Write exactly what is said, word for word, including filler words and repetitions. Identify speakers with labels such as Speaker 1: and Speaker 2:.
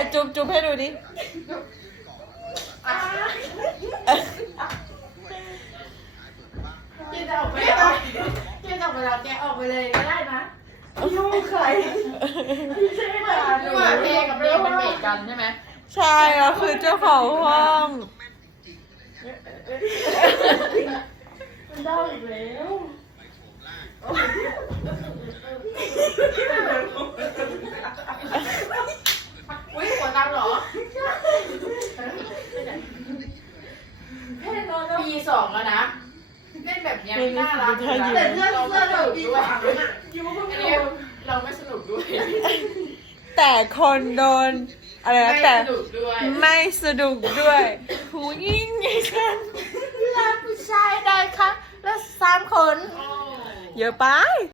Speaker 1: จุ๊บจุ๊บให้ดูดิ
Speaker 2: เกจะออกไปแล้วเกจะออกไปแล้วแกออกไปเลยก็ได้นะยูใครไม่ใช่หมาดูว่าเพกับเรเป็นเมทกันใช่ไหม
Speaker 1: ใช่แล้วคือเจ้าของห้อง
Speaker 2: มันเล่าอีกแล้วอุ้ยหัวตังเหรอปีสองแล้วนะเล่นแบบนี้น่ารักแต่เพื่อนเพื่อนเราปีสามอ่ะยูเพิ่งดูเราไม่สนุกด้วย
Speaker 1: แต่คนโดนอะไรนะแต่ไม่สนุกด้วยผู้หญิงไงฉันรักผู้ชายได้ค่ะแล้วสามคนเยอะไป